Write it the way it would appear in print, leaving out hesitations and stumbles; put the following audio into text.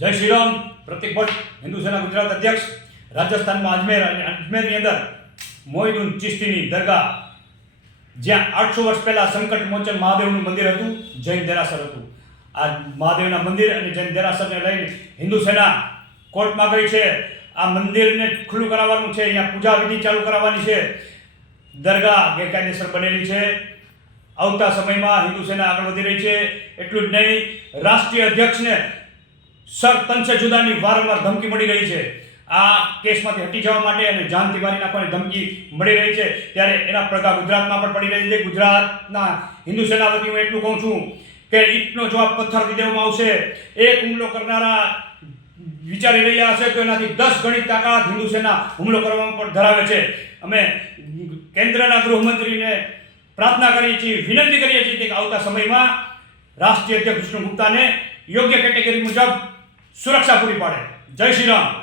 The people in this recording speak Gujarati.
જય શ્રી રામ. પ્રતિક ભટ્ટ, હિન્દુ સેના ગુજરાત અધ્યક્ષ. રાજસ્થાનમાં અજમેરની અંદર મોઇનુદ્દીન ચિશ્તીની દરગાહ, જ્યાં 800 વર્ષ પહેલાં સંકટ મોચન મહાદેવનું મંદિર હતું, જૈન દેરાસર હતું. આ મહાદેવના મંદિર અને જૈન દેરાસરને લઈને હિન્દુ સેના કોર્ટમાં ગઈ છે. આ મંદિરને ખુલ્લું કરાવવાનું છે, અહીંયા પૂજા વિધિ ચાલુ કરાવવાની છે. દરગાહ ગેરકાયદેસર બનેલી છે. આવતા સમયમાં હિન્દુ સેના આગળ વધી રહી છે. એટલું જ નહીં, રાષ્ટ્રીય અધ્યક્ષને સર તનસે જુદાની વારંવાર ધમકી મળી રહી છે. આ કેસમાંથી હટી જવા માટે અને જાનથી મારી નાખવાની ધમકી મળી રહી છે. ત્યારે એના પ્રગા ગુજરાતમાં પણ પડી રહી છે. ગુજરાતના હિન્દુ સેના વતી હું એટલું કહું છું કે ઈંટનો જવાબ પથ્થરથી દેવામાં આવશે. એક હુમલો કરનારા વિચારી રહ્યા હશે તો એનાથી 10 ગણી તાકાત હિન્દુ સેના હુમલો કરવામાં પણ ધરાવે છે. અમે કેન્દ્રના ગૃહમંત્રીને પ્રાર્થના કરીએ છીએ, વિનંતી કરીએ છીએ કે આવતા સમયમાં રાષ્ટ્રીય અધ્યક્ષ વિષ્ણુ ગુપ્તાને યોગ્ય કેટેગરી મુજબ સુરક્ષા પૂરી પાડે. જય શ્રી રામ.